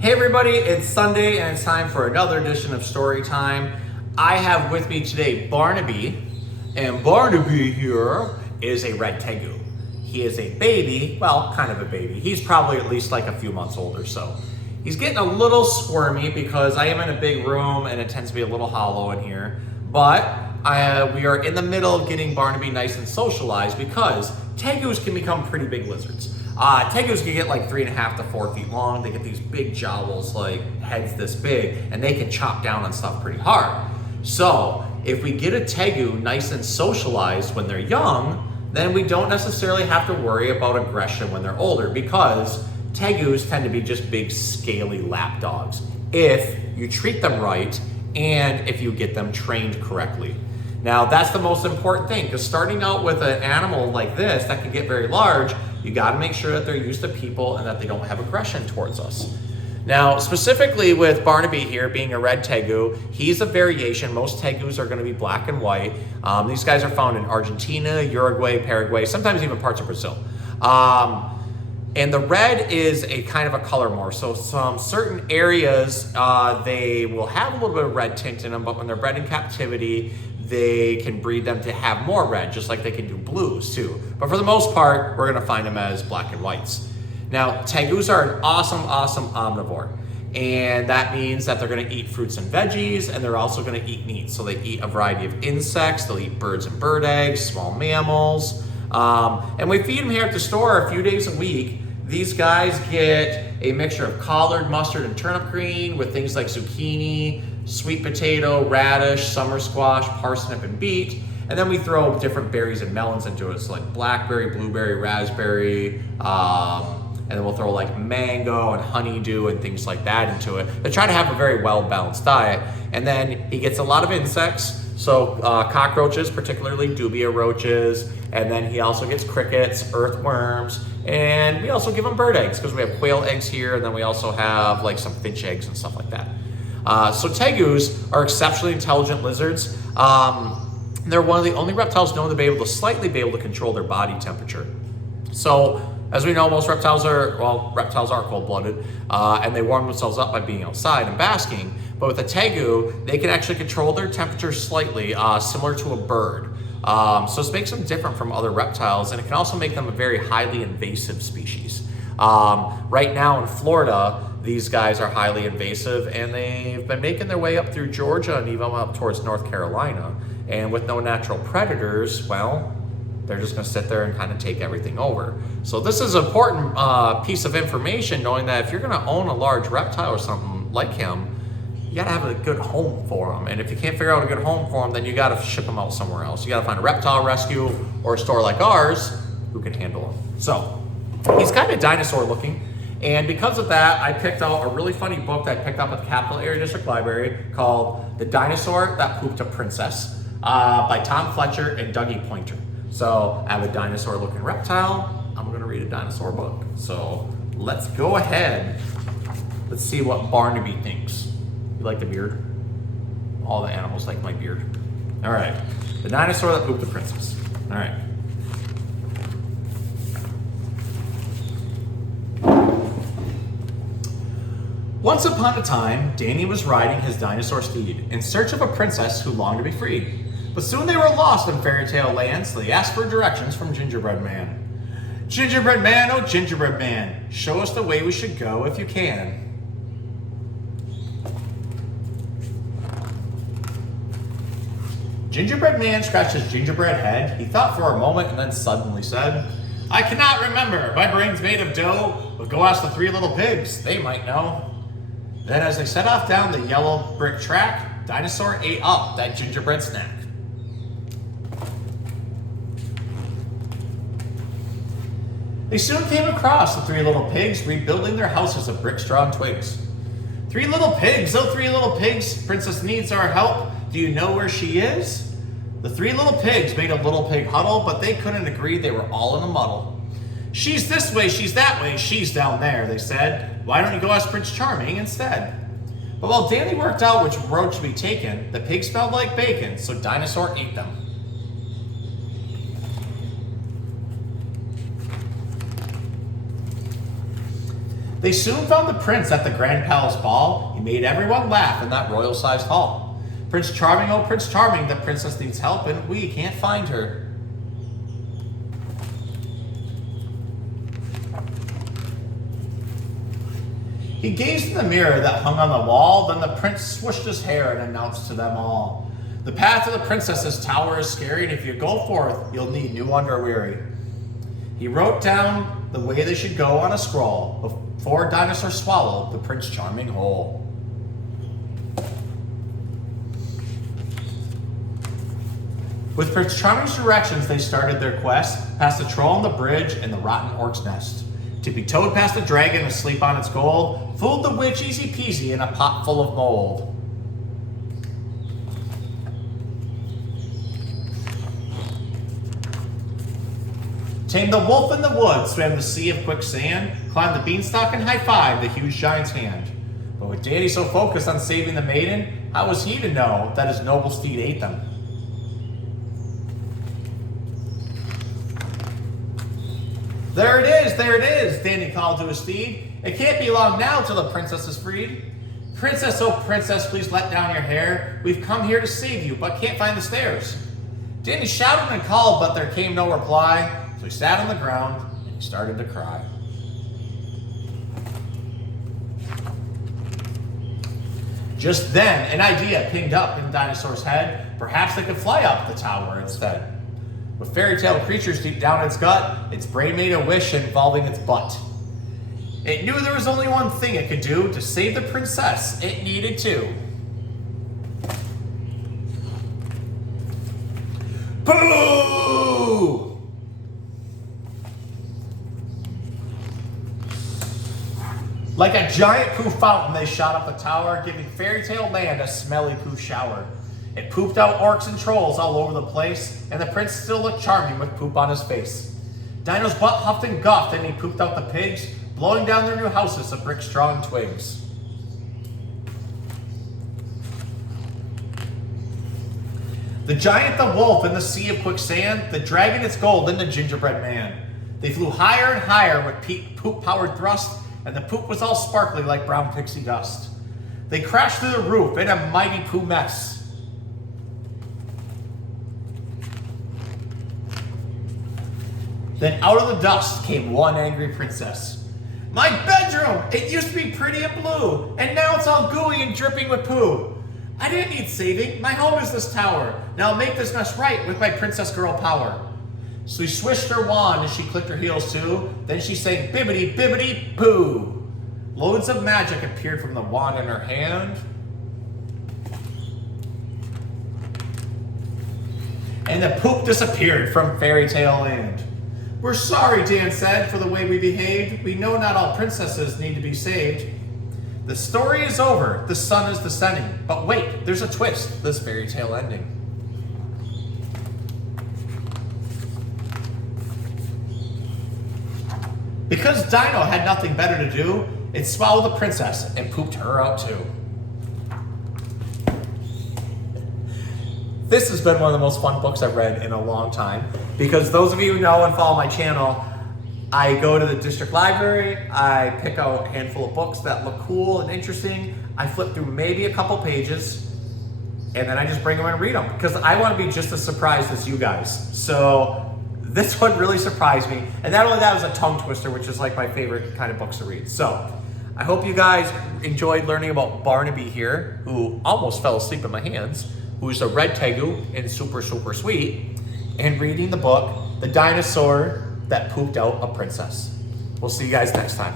Hey everybody, it's Sunday and it's time for another edition of Storytime. I have with me today Barnaby, and Barnaby here is a red tegu. He is a baby, well, kind of a baby. He's probably at least like a few months old or so. He's getting a little squirmy because I am in a big room and it tends to be a little hollow in here, but we are in the middle of getting Barnaby nice and socialized because tegus can become pretty big lizards. Tegus can get like 3.5 to 4 feet long. They get these big jowls, like heads this big, and they can chop down on stuff pretty hard. So if we get a tegu nice and socialized when they're young, then we don't necessarily have to worry about aggression when they're older because tegus tend to be just big scaly lap dogs if you treat them right and if you get them trained correctly. Now that's the most important thing, because starting out with an animal like this that can get very large, you got to make sure that they're used to people and that they don't have aggression towards us. Now, specifically with Barnaby here being a red tegu, he's a variation. Most tegus are going to be black and white. These guys are found in Argentina, Uruguay, Paraguay, sometimes even parts of Brazil. And the red is a kind of a color morph. So some certain areas, they will have a little bit of red tint in them, but when they're bred in captivity, they can breed them to have more red, just like they can do blues too. But for the most part, we're gonna find them as black and whites. Now, tegus are an awesome omnivore. And that means that they're gonna eat fruits and veggies, and they're also gonna eat meat. So they eat a variety of insects, they'll eat birds and bird eggs, small mammals. And we feed them here at the store a few days a week. These guys get a mixture of collard, mustard, and turnip green with things like zucchini, sweet potato, radish, summer squash, parsnip, and beet. And then we throw different berries and melons into it. So like blackberry, blueberry, raspberry, and then we'll throw like mango and honeydew and things like that into it. They try to have a very well-balanced diet. And then he gets a lot of insects. So cockroaches, particularly dubia roaches. And then he also gets crickets, earthworms, and we also give him bird eggs because we have quail eggs here, and then we also have like some finch eggs and stuff like that. So tegus are exceptionally intelligent lizards. They're one of the only reptiles known to be able to slightly control their body temperature. So as we know, most reptiles are cold-blooded, and they warm themselves up by being outside and basking. But with a tegu, they can actually control their temperature slightly, similar to a bird. So this makes them different from other reptiles, and it can also make them a very highly invasive species. Right now in Florida, these guys are highly invasive, and they've been making their way up through Georgia and even up towards North Carolina. And with no natural predators, well, they're just gonna sit there and kind of take everything over. So this is an important piece of information, knowing that if you're gonna own a large reptile or something like him, you gotta have a good home for them. And if you can't figure out a good home for them, then you gotta ship them out somewhere else. You gotta find a reptile rescue or a store like ours who can handle them. So he's kind of dinosaur looking. And because of that, I picked out a really funny book that I picked up at the Capital Area District Library called The Dinosaur That Pooped a Princess by Tom Fletcher and Dougie Poynter. So I have a dinosaur looking reptile. I'm gonna read a dinosaur book. So let's go ahead. Let's see what Barnaby thinks. You like the beard? All the animals like my beard. All right, The Dinosaur That Pooped a Princess. All right. Once upon a time, Danny was riding his dinosaur steed in search of a princess who longed to be freed. But soon they were lost in fairy tale land, so they asked for directions from Gingerbread Man. Gingerbread Man, oh gingerbread man, show us the way we should go if you can. Gingerbread Man scratched his gingerbread head. He thought for a moment and then suddenly said, I cannot remember. My brain's made of dough, but go ask the 3 little pigs. They might know. Then as they set off down the yellow brick track, Dinosaur ate up that gingerbread snack. They soon came across the 3 little pigs rebuilding their houses of brick, straw, and twigs. 3 little pigs, oh 3 little pigs, Princess needs our help. Do you know where she is? The 3 little pigs made a little pig huddle, but they couldn't agree. They were all in a muddle. She's this way, she's that way, she's down there, they said. Why don't you go ask Prince Charming instead? But while Danny worked out which road should be taken, the pigs smelled like bacon, so Dinosaur ate them. They soon found the prince at the grand palace ball. He made everyone laugh in that royal-sized hall. Prince Charming, oh Prince Charming, the princess needs help and we can't find her. He gazed in the mirror that hung on the wall, then the prince swished his hair and announced to them all, "The path to the princess's tower is scary, and if you go forth, you'll need new underwear." He wrote down the way they should go on a scroll before Dinosaur swallowed the Prince Charming whole. With Prince Charming's directions, they started their quest, past the troll on the bridge and the rotten orc's nest, to be towed past the dragon asleep on its gold, fooled the witch easy peasy in a pot full of mold. Tamed the wolf in the woods, swam the sea of quicksand, climbed the beanstalk and high-fived the huge giant's hand. But with Danny so focused on saving the maiden, how was he to know that his noble steed ate them? There it is, Danny called to his steed. It can't be long now till the princess is freed. Princess, oh princess, please let down your hair. We've come here to save you, but can't find the stairs. Danny shouted and called, but there came no reply. So he sat on the ground and he started to cry. Just then, an idea pinged up in Dinosaur's head. Perhaps they could fly up the tower instead. With fairy tale creatures deep down its gut, its brain made a wish involving its butt. It knew there was only one thing it could do to save the princess. It needed to. Pooh! Like a giant poo fountain, they shot up the tower, giving fairy tale land a smelly poo shower. It pooped out orcs and trolls all over the place, and the prince still looked charming with poop on his face. Dino's butt huffed and guffed, and he pooped out the pigs, blowing down their new houses of brick, straw, and twigs. The giant, the wolf, in the sea of quicksand, the dragon, its gold, and the gingerbread man. They flew higher and higher with poop-powered thrust, and the poop was all sparkly like brown pixie dust. They crashed through the roof in a mighty poo mess. Then out of the dust came one angry princess. "My bedroom! It used to be pretty and blue, and now it's all gooey and dripping with poo. I didn't need saving. My home is this tower. Now I'll make this mess right with my princess girl power." So she swished her wand and she clicked her heels too. Then she sang bibbity bibbity poo. Loads of magic appeared from the wand in her hand. And the poop disappeared from fairy tale land. "We're sorry," Dan said, "for the way we behaved. We know not all princesses need to be saved. The story is over, the sun is descending. But wait, there's a twist, this fairy tale ending." Because Dino had nothing better to do, it swallowed the princess and pooped her out too. This has been one of the most fun books I've read in a long time, because those of you who know and follow my channel, I go to the district library, I pick out a handful of books that look cool and interesting, I flip through maybe a couple pages, and then I just bring them and read them, because I want to be just as surprised as you guys. So this one really surprised me, and not only that, it was a tongue twister, which is like my favorite kind of books to read. So I hope you guys enjoyed learning about Barnaby here, who almost fell asleep in my hands, who's a red tegu and super, super sweet, and reading the book, The Dinosaur That Pooped Out a Princess. We'll see you guys next time.